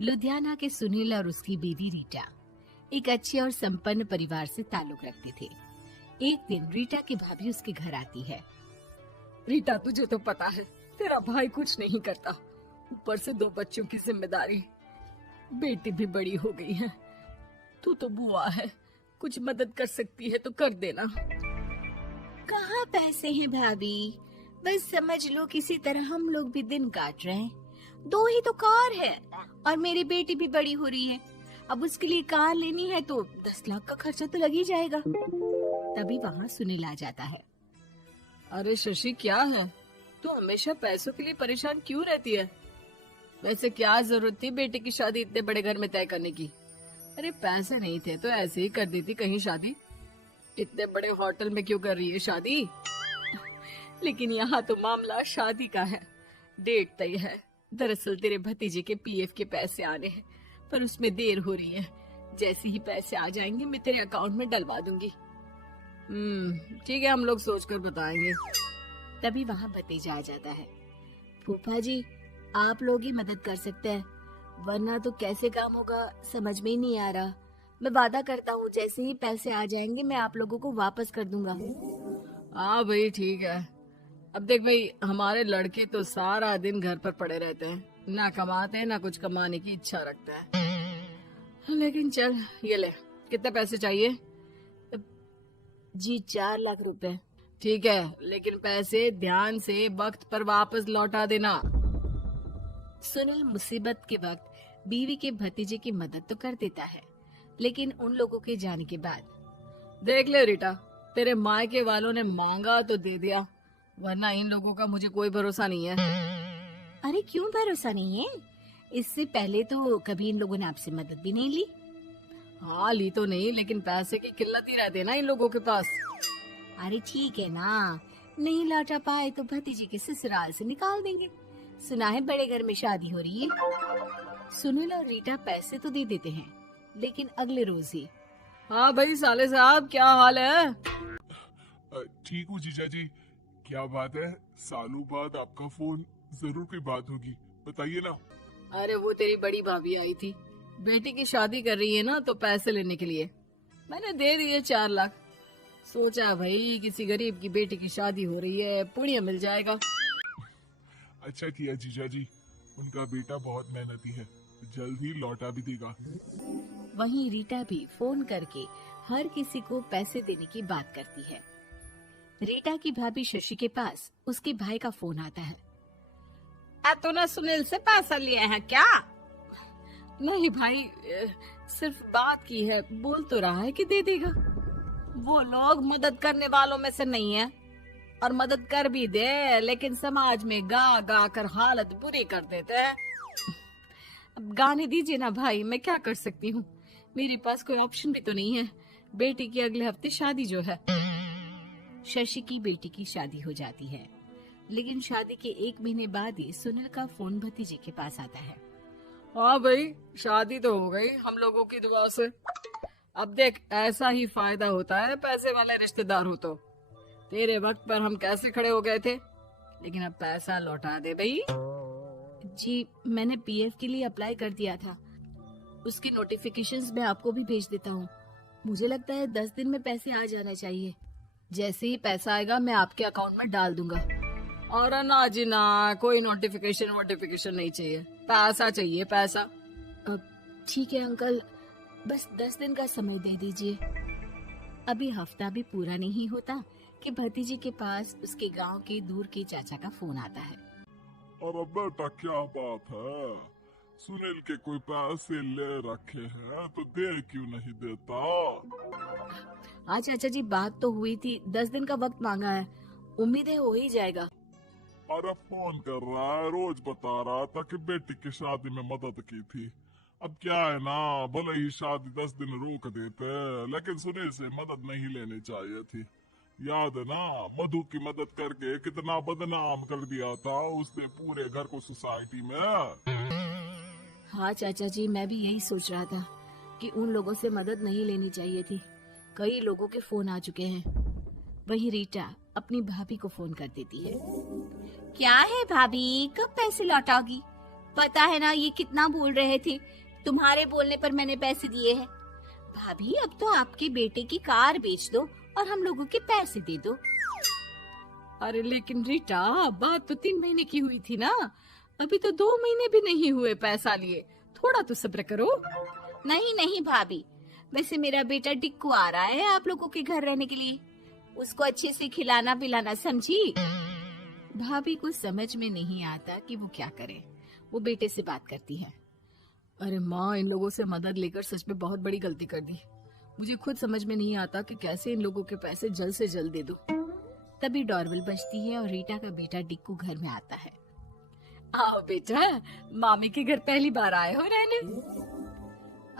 लुधियाना के सुनील और उसकी बीवी रीटा एक अच्छे और संपन्न परिवार से ताल्लुक रखते थे। एक दिन रीटा की भाभी उसके घर आती है। रीटा, तुझे तो पता है तेरा भाई कुछ नहीं करता, ऊपर से 2 बच्चों की जिम्मेदारी, बेटी भी बड़ी हो गई है। तू तो बुआ है, कुछ मदद कर सकती है तो कर देना। कहाँ पैसे हैं भाभी, बस समझ लो किसी तरह हम लोग भी दिन काट रहे हैं। 2 ही तो कार है और मेरी बेटी भी बड़ी हो रही है। अब उसके लिए कार लेनी है तो 10 लाख का खर्चा तो लग ही जाएगा। तभी वहाँ सुनील आ जाता है। अरे शशि, क्या है, तू हमेशा पैसों के लिए परेशान क्यों रहती है? वैसे क्या जरूरत थी बेटी की शादी इतने बड़े घर में तय करने की? अरे पैसे नहीं थे तो ऐसे ही कर देती कहीं शादी। इतने बड़े होटल में क्यों कर रही है शादी? लेकिन यहाँ तो मामला शादी का है, डेट तय है। दरअसल तेरे भतीजे के पीएफ के पैसे आने हैं, पर उसमें देर हो रही है। जैसे ही पैसे आ जाएंगे मैं तेरे अकाउंट में डलवा दूंगी। ठीक है, हम लोग सोचकर बताएंगे। तभी वहाँ भतीजा आ जाता है। फूफा जी, आप लोग ही मदद कर सकते हैं, वरना तो कैसे काम होगा समझ में ही नहीं आ रहा। मैं वादा करता हूँ जैसे ही पैसे आ जाएंगे मैं आप लोगों को वापस कर दूंगा। हाँ भाई, ठीक है। अब देख भाई, हमारे लड़के तो सारा दिन घर पर पड़े रहते हैं, ना कमाते हैं ना कुछ कमाने की इच्छा रखता है। लेकिन चल, ये ले, कितने पैसे चाहिए? जी 4 लाख रुपए। ठीक है, लेकिन पैसे ध्यान से वक्त पर वापस लौटा देना। सुनील मुसीबत के वक्त बीवी के भतीजे की मदद तो कर देता है, लेकिन उन लोगों के जाने के बाद देख ले रीटा, तेरे मायके वालों ने मांगा तो दे दिया, वरना इन लोगों का मुझे कोई भरोसा नहीं है। अरे क्यों भरोसा नहीं है? इससे पहले तो कभी इन लोगों ने आपसे मदद भी नहीं ली। हाँ, ली तो नहीं, लेकिन पैसे की किल्लत ही रहती है ना इन लोगों के पास। अरे ठीक है ना, नहीं लौटा पाए तो भतीजे के ससुराल से निकाल देंगे। सुना है बड़े घर में शादी हो रही है। सुनील और रीटा पैसे तो दे देते हैं, लेकिन अगले रोज ही। हाँ भाई साले साहब, क्या हाल है? ठीक हूँ जीजा जी। क्या बात है, सालों बाद आपका फोन, जरूर कोई बात होगी, बताइए ना। अरे वो तेरी बड़ी भाभी आई थी, बेटी की शादी कर रही है ना, तो पैसे लेने के लिए मैंने दे दिए 4 लाख। सोचा भाई किसी गरीब की बेटी की शादी हो रही है, पुण्य मिल जाएगा। अच्छा किया जीजा जी, उनका बेटा बहुत मेहनती है, जल्द ही लौटा भी देगा। वहीं रीटा भी फोन करके हर किसी को पैसे देने की बात करती है। रीटा की भाभी शशि के पास उसके भाई का फोन आता है। तूने सुनील से पैसा लिया है क्या? नहीं भाई, सिर्फ बात की है, बोल तो रहा है कि दे देगा। वो लोग मदद करने वालों में से नहीं है, और मदद कर भी दे लेकिन समाज में गा गा कर हालत बुरी कर देते हैं। अब गाने दीजिए ना भाई, मैं क्या कर सकती हूँ, मेरे पास कोई ऑप्शन भी तो नहीं है। बेटी की अगले हफ्ते शादी जो है। शशि की बेटी की शादी हो जाती है, लेकिन शादी के 1 महीने बाद ही सुनील का फोन भतीजे के पास आता है। हाँ भाई, शादी तो हो गई हम लोगों की दुआ से। अब देख, ऐसा ही फायदा होता है पैसे वाले रिश्तेदार हो तो। तेरे वक्त पर हम कैसे खड़े हो गए थे, लेकिन अब पैसा लौटा दे भाई। जी, मैंने पीएफ के लिए अप्लाई कर दिया था, उसकी नोटिफिकेशंस मैं आपको भी भेज देता हूँ। मुझे लगता है 10 दिन में पैसे आ जाना चाहिए। जैसे ही पैसा आएगा मैं आपके अकाउंट में डाल दूंगा। और ना जी ना, कोई नोटिफिकेशन नहीं चाहिए, पैसा चाहिए, पैसा। ठीक है अंकल, बस 10 दिन का समय दे दीजिए। अभी हफ्ता भी पूरा नहीं होता कि भतीजे के पास उसके गांव के दूर के चाचा का फोन आता है। और अब बेटा क्या बात है, सुनील के कोई पैसे ले रखे हैं तो दे क्यों नहीं देता? हाँ चाचा जी, बात तो हुई थी, 10 दिन का वक्त मांगा है, उम्मीद है हो ही जाएगा। अरे फोन कर रहा है, रोज बता रहा था कि बेटी की शादी में मदद की थी। अब क्या है ना, भले ही शादी 10 दिन रोक देते, लेकिन सुनील से मदद नहीं लेनी चाहिए थी। याद है ना, मधु की मदद करके कितना बदनाम कर दिया था उसने पूरे घर को सोसाइटी में। हाँ चाचा जी, मैं भी यही सोच रहा था कि उन लोगों से मदद नहीं लेनी चाहिए थी। कई लोगों के फोन आ चुके हैं। वही रीटा अपनी भाभी को फोन कर देती है। क्या है भाभी, कब पैसे लौटाओगी? पता है ना ये कितना बोल रहे थे, तुम्हारे बोलने पर मैंने पैसे दिए हैं। भाभी अब तो आपके बेटे की कार बेच दो और हम लोगों के पैसे दे दो। अरे लेकिन रीटा, बात तो 3 महीने की हुई थी ना, अभी तो 2 महीने भी नहीं हुए पैसा लिए, थोड़ा तो सब्र करो। नहीं नहीं भाभी, वैसे मेरा बेटा टिक्कू आ रहा है आप लोगों के घर रहने के लिए, उसको अच्छे से खिलाना पिलाना, समझी? भाभी को समझ में नहीं आता कि वो क्या करे। वो बेटे से बात करती है। अरे माँ, इन लोगों से मदद लेकर सच में बहुत बड़ी गलती कर दी। मुझे खुद समझ में नहीं आता कि कैसे इन लोगों के पैसे जल्द से जल्द दे दूं। तभी डोरबेल बजती है और रीटा का बेटा टिक्कू घर में आता है। आओ बेटा, मामी के घर पहली बार आए हो रहने।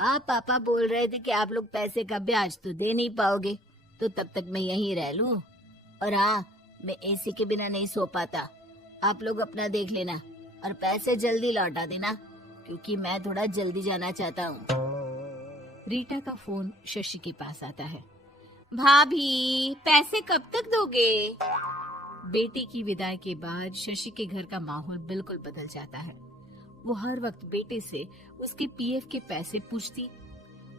आप पापा बोल रहे थे कि आप लोग पैसे का ब्याज तो दे नहीं पाओगे, तो तब तक मैं यहीं रह लूं। और हाँ, मैं एसी के बिना नहीं सो पाता। आप लोग अपना देख लेना और पैसे जल्दी लौटा देना, क्योंकि मैं थोड़ा जल्दी जाना चाहता हूँ। रीटा का फोन शशि के पास आता है। भाभी, पैसे कब तक दोगे? बेटी की विदाई के बाद शशि के घर का माहौल बिल्कुल बदल जाता है। वो हर वक्त बेटे से उसके पीएफ के पैसे पूछती,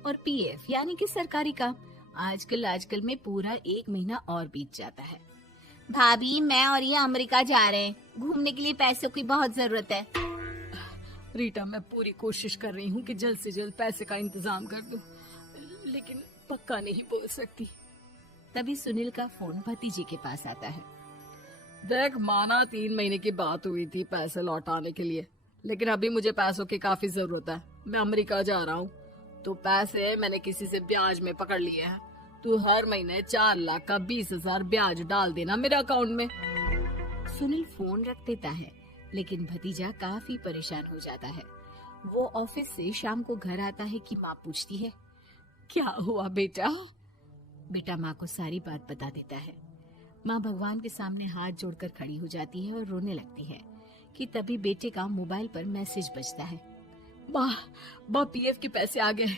और पीएफ यानी कि सरकारी काम। आजकल में पूरा 1 महीना और बीत जाता है। भाभी, मैं और ये अमेरिका जा रहे हैं, घूमने के लिए पैसों की बहुत जरूरत है। रीटा, मैं पूरी कोशिश कर रही हूँ कि जल्द से जल्द पैसे का इंतजाम कर दूं, लेकिन पक्का नहीं बोल सकती। तभी सुनील का फोन भतीजे के पास आता है। देख, माना 3 महीने की बात हुई थी पैसे लौटाने के लिए, लेकिन अभी मुझे पैसों की काफी जरूरत है। मैं अमेरिका जा रहा हूँ, तो पैसे मैंने किसी से ब्याज में पकड़ लिए हैं। तू हर महीने 4 लाख का 20,000 ब्याज डाल देना मेरे अकाउंट में। सुनील फोन रख देता है, लेकिन भतीजा काफी परेशान हो जाता है। वो ऑफिस से शाम को घर आता है कि माँ पूछती है, क्या हुआ बेटा? बेटा माँ को सारी बात बता देता है। माँ भगवान के सामने हाथ जोड़कर खड़ी हो जाती है और रोने लगती है कि तभी बेटे का मोबाइल पर मैसेज बजता है। माँ, पीएफ के पैसे आ गए।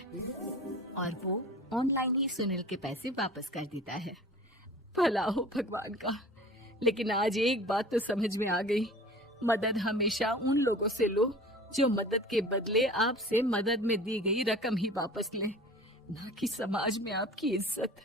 और वो ऑनलाइन ही सुनील के पैसे वापस कर देता है। भला हो भगवान का। लेकिन आज एक बात तो समझ में आ गई, मदद हमेशा उन लोगों से लो जो मदद के बदले आपसे मदद में दी गई रकम ही वापस लें, ना कि समाज में आपकी इज्जत।